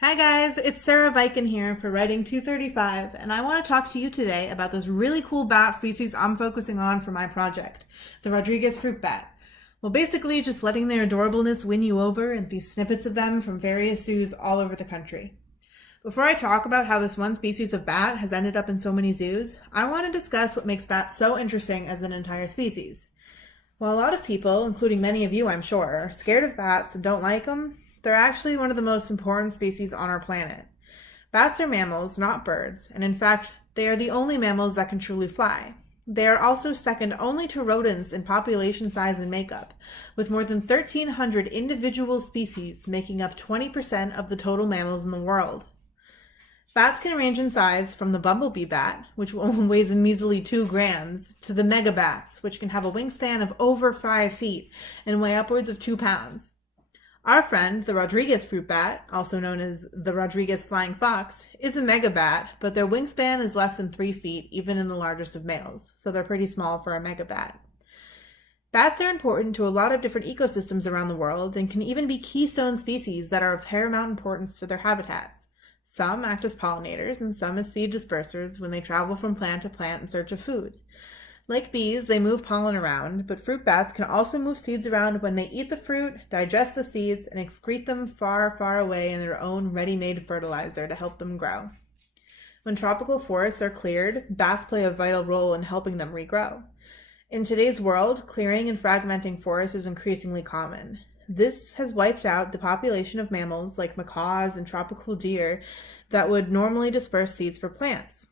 Hi guys, it's Sarah Viken here for Writing 235, and I want to talk to you today about this really cool bat species I'm focusing on for my project, the Rodrigues fruit bat. Well, basically just letting their adorableness win you over and these snippets of them from various zoos all over the country. Before I talk about how this one species of bat has ended up in so many zoos, I want to discuss what makes bats so interesting as an entire species. While a lot of people, including many of you I'm sure, are scared of bats and don't like them, they're actually one of the most important species on our planet. Bats are mammals, not birds, and in fact, they are the only mammals that can truly fly. They are also second only to rodents in population size and makeup, with more than 1,300 individual species making up 20% of the total mammals in the world. Bats can range in size from the bumblebee bat, which weighs a measly 2 grams, to the megabats, which can have a wingspan of over 5 feet and weigh upwards of 2 pounds. Our friend, the Rodrigues fruit bat, also known as the Rodrigues flying fox, is a megabat, but their wingspan is less than 3 feet, even in the largest of males, so they're pretty small for a megabat. Bats are important to a lot of different ecosystems around the world and can even be keystone species that are of paramount importance to their habitats. Some act as pollinators and some as seed dispersers when they travel from plant to plant in search of food. Like bees, they move pollen around, but fruit bats can also move seeds around when they eat the fruit, digest the seeds, and excrete them far, far away in their own ready-made fertilizer to help them grow. When tropical forests are cleared, bats play a vital role in helping them regrow. In today's world, clearing and fragmenting forests is increasingly common. This has wiped out the population of mammals like macaws and tropical deer that would normally disperse seeds for plants.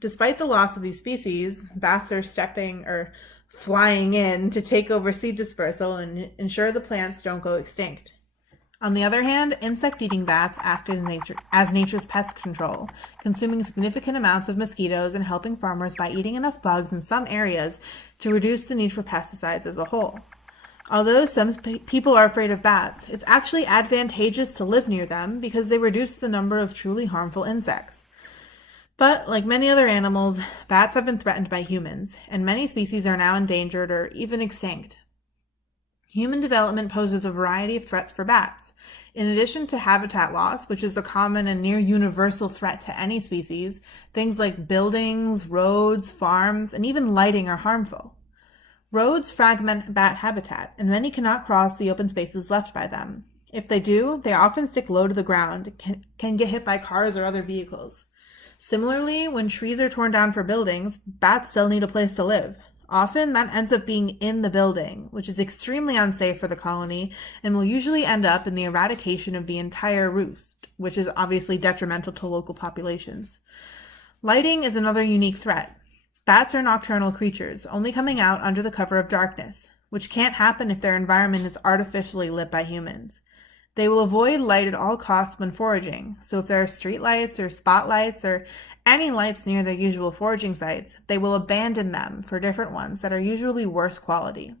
Despite the loss of these species, bats are flying in to take over seed dispersal and ensure the plants don't go extinct. On the other hand, insect-eating bats act as nature's pest control, consuming significant amounts of mosquitoes and helping farmers by eating enough bugs in some areas to reduce the need for pesticides as a whole. Although some people are afraid of bats, it's actually advantageous to live near them because they reduce the number of truly harmful insects. But, like many other animals, bats have been threatened by humans, and many species are now endangered or even extinct. Human development poses a variety of threats for bats. In addition to habitat loss, which is a common and near universal threat to any species, things like buildings, roads, farms, and even lighting are harmful. Roads fragment bat habitat, and many cannot cross the open spaces left by them. If they do, they often stick low to the ground, can get hit by cars or other vehicles. Similarly, when trees are torn down for buildings, bats still need a place to live. Often that ends up being in the building, which is extremely unsafe for the colony and will usually end up in the eradication of the entire roost, which is obviously detrimental to local populations. Lighting is another unique threat. Bats are nocturnal creatures, only coming out under the cover of darkness, which can't happen if their environment is artificially lit by humans. They will avoid light at all costs when foraging, so if there are street lights or spotlights or any lights near their usual foraging sites, they will abandon them for different ones that are usually worse quality.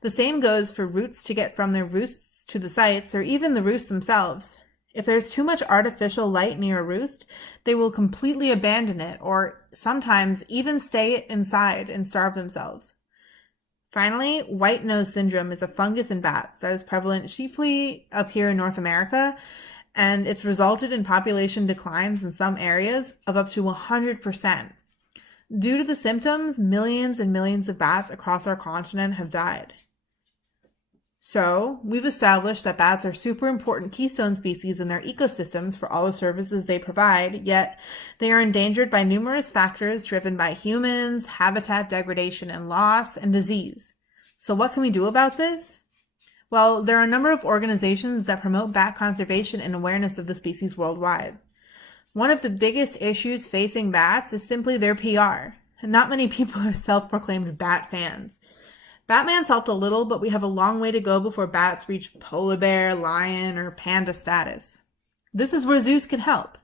The same goes for routes to get from their roosts to the sites or even the roosts themselves. If there's too much artificial light near a roost, they will completely abandon it or sometimes even stay inside and starve themselves. Finally, white nose syndrome is a fungus in bats that is prevalent chiefly up here in North America, and it's resulted in population declines in some areas of up to 100%. Due to the symptoms, millions and millions of bats across our continent have died. So, we've established that bats are super important keystone species in their ecosystems for all the services they provide, yet they are endangered by numerous factors driven by humans, habitat degradation and loss, and disease. So what can we do about this? Well, there are a number of organizations that promote bat conservation and awareness of the species worldwide. One of the biggest issues facing bats is simply their PR. Not many people are self-proclaimed bat fans. Batman's helped a little, but we have a long way to go before bats reach polar bear, lion, or panda status. This is where zoos can help.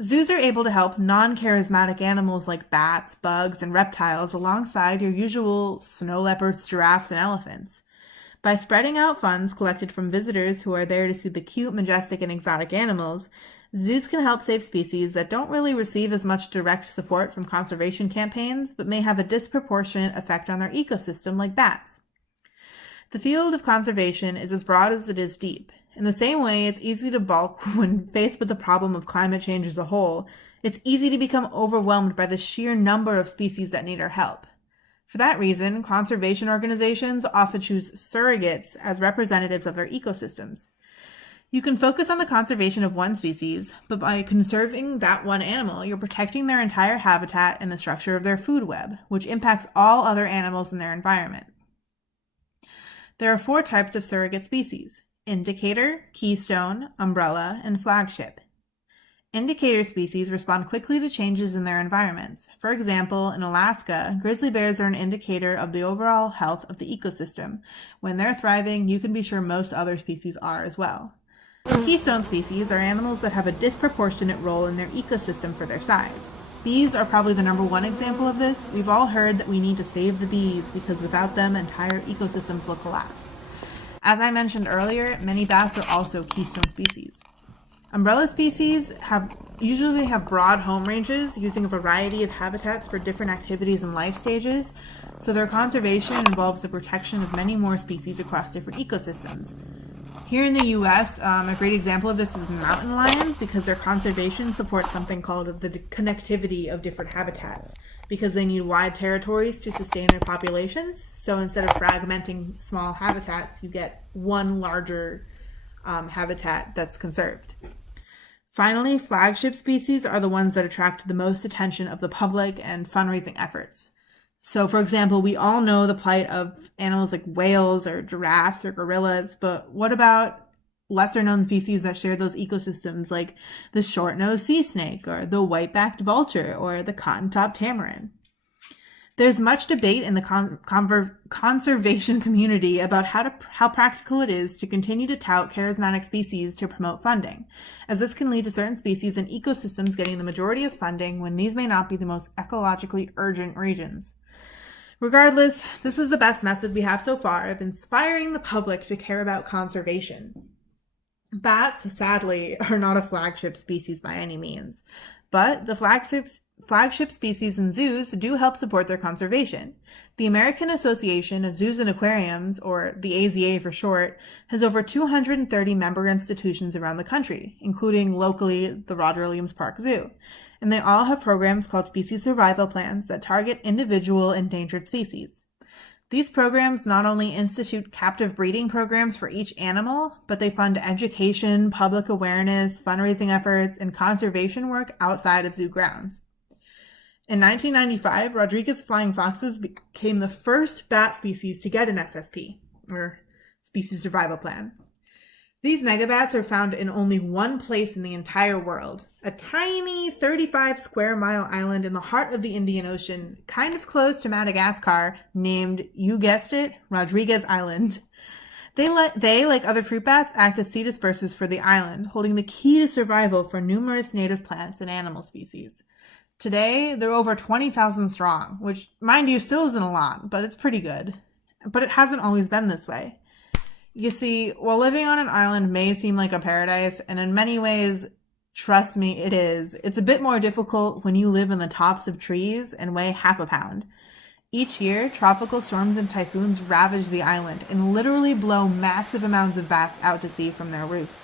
Zoos are able to help non-charismatic animals like bats, bugs, and reptiles alongside your usual snow leopards, giraffes, and elephants. By spreading out funds collected from visitors who are there to see the cute, majestic, and exotic animals, zoos can help save species that don't really receive as much direct support from conservation campaigns, but may have a disproportionate effect on their ecosystem like bats. The field of conservation is as broad as it is deep, In the same way, it's easy to balk when faced with the problem of climate change as a whole. It's easy to become overwhelmed by the sheer number of species that need our help. For that reason, conservation organizations often choose surrogates as representatives of their ecosystems. You can focus on the conservation of one species, but by conserving that one animal, you're protecting their entire habitat and the structure of their food web, which impacts all other animals in their environment. There are 4 types of surrogate species: indicator, keystone, umbrella, and flagship. Indicator species respond quickly to changes in their environments. For example, in Alaska, grizzly bears are an indicator of the overall health of the ecosystem. When they're thriving, you can be sure most other species are as well. Keystone species are animals that have a disproportionate role in their ecosystem for their size. Bees are probably the number one example of this. We've all heard that we need to save the bees because without them, entire ecosystems will collapse. As I mentioned earlier, many bats are also keystone species. Umbrella species usually have broad home ranges, using a variety of habitats for different activities and life stages, so their conservation involves the protection of many more species across different ecosystems. Here in the US, a great example of this is mountain lions, because their conservation supports something called the connectivity of different habitats, because they need wide territories to sustain their populations. So instead of fragmenting small habitats, you get one larger habitat that's conserved. Finally, flagship species are the ones that attract the most attention of the public and fundraising efforts. So, for example, we all know the plight of animals like whales or giraffes or gorillas, but what about lesser known species that share those ecosystems, like the short-nosed sea snake or the white-backed vulture or the cotton-topped tamarin? There's much debate in the conservation community about how practical it is to continue to tout charismatic species to promote funding, as this can lead to certain species and ecosystems getting the majority of funding when these may not be the most ecologically urgent regions. Regardless, this is the best method we have so far of inspiring the public to care about conservation. Bats, sadly, are not a flagship species by any means, but the flagship species in zoos do help support their conservation. The American Association of Zoos and Aquariums, or the AZA for short, has over 230 member institutions around the country, including locally the Rodrigues Park Zoo. And they all have programs called species survival plans that target individual endangered species. These programs not only institute captive breeding programs for each animal, but they fund education, public awareness, fundraising efforts, and conservation work outside of zoo grounds. In 1995, Rodrigues flying foxes became the first bat species to get an SSP, or Species Survival Plan. These megabats are found in only one place in the entire world, a tiny 35 square mile island in the heart of the Indian Ocean, kind of close to Madagascar, named, you guessed it, Rodrigues Island. They, like other fruit bats, act as seed dispersers for the island, holding the key to survival for numerous native plants and animal species. Today, they're over 20,000 strong, which, mind you, still isn't a lot, but it's pretty good. But it hasn't always been this way. You see, while living on an island may seem like a paradise, and in many ways, trust me, it is, it's a bit more difficult when you live in the tops of trees and weigh half a pound. Each year, tropical storms and typhoons ravage the island and literally blow massive amounts of bats out to sea from their roosts.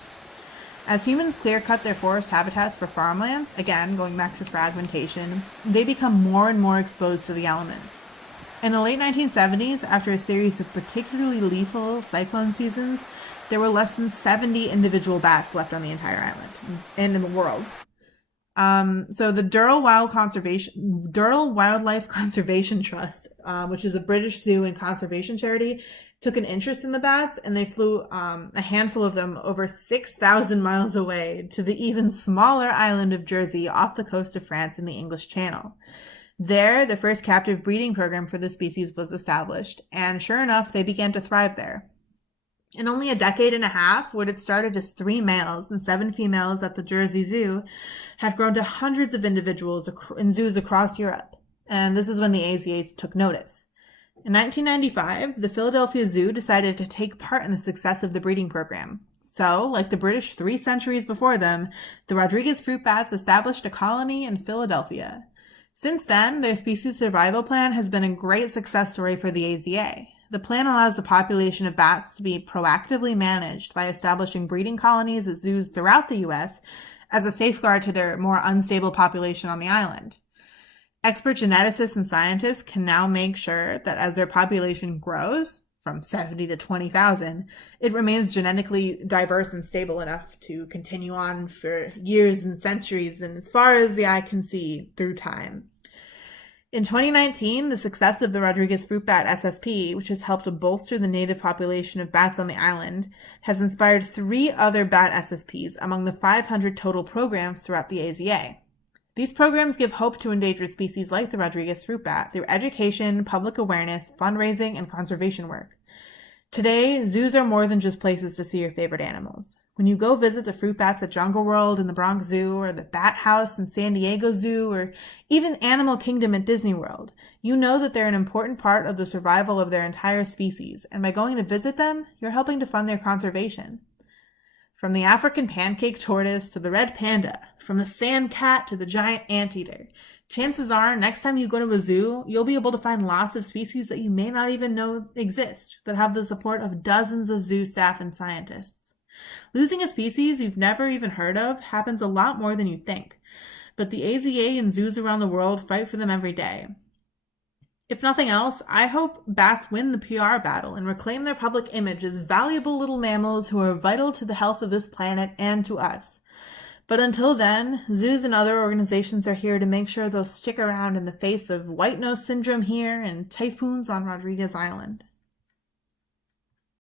As humans clear-cut their forest habitats for farmlands, again, going back to fragmentation, they become more and more exposed to the elements. In the late 1970s, after a series of particularly lethal cyclone seasons, there were less than 70 individual bats left on the entire island and in the world. So the Durrell Wildlife Conservation Trust, which is a British zoo and conservation charity, took an interest in the bats, and they flew a handful of them over 6,000 miles away to the even smaller island of Jersey off the coast of France in the English Channel. There, the first captive breeding program for the species was established, and sure enough, they began to thrive there. In only a decade and a half, what had started as 3 males and 7 females at the Jersey Zoo had grown to hundreds of individuals in zoos across Europe, and this is when the AZA took notice. In 1995, the Philadelphia Zoo decided to take part in the success of the breeding program. So, like the British 3 centuries before them, the Rodrigues fruit bats established a colony in Philadelphia. Since then, their species survival plan has been a great success story for the AZA. The plan allows the population of bats to be proactively managed by establishing breeding colonies at zoos throughout the U.S. as a safeguard to their more unstable population on the island. Expert geneticists and scientists can now make sure that as their population grows, from 70 to 20,000, it remains genetically diverse and stable enough to continue on for years and centuries and as far as the eye can see through time. In 2019, the success of the Rodrigues fruit bat SSP, which has helped to bolster the native population of bats on the island, has inspired 3 other bat SSPs among the 500 total programs throughout the AZA. These programs give hope to endangered species like the Rodrigues fruit bat through education, public awareness, fundraising, and conservation work. Today, zoos are more than just places to see your favorite animals. When you go visit the fruit bats at Jungle World in the Bronx Zoo, or the Bat House in San Diego Zoo, or even Animal Kingdom at Disney World, you know that they're an important part of the survival of their entire species, and by going to visit them, you're helping to fund their conservation. From the African pancake tortoise to the red panda, from the sand cat to the giant anteater, chances are next time you go to a zoo, you'll be able to find lots of species that you may not even know exist, that have the support of dozens of zoo staff and scientists. Losing a species you've never even heard of happens a lot more than you think, but the AZA and zoos around the world fight for them every day. If nothing else, I hope bats win the PR battle and reclaim their public image as valuable little mammals who are vital to the health of this planet and to us. But until then, zoos and other organizations are here to make sure they'll stick around in the face of white nose syndrome here and typhoons on Rodrigues Island.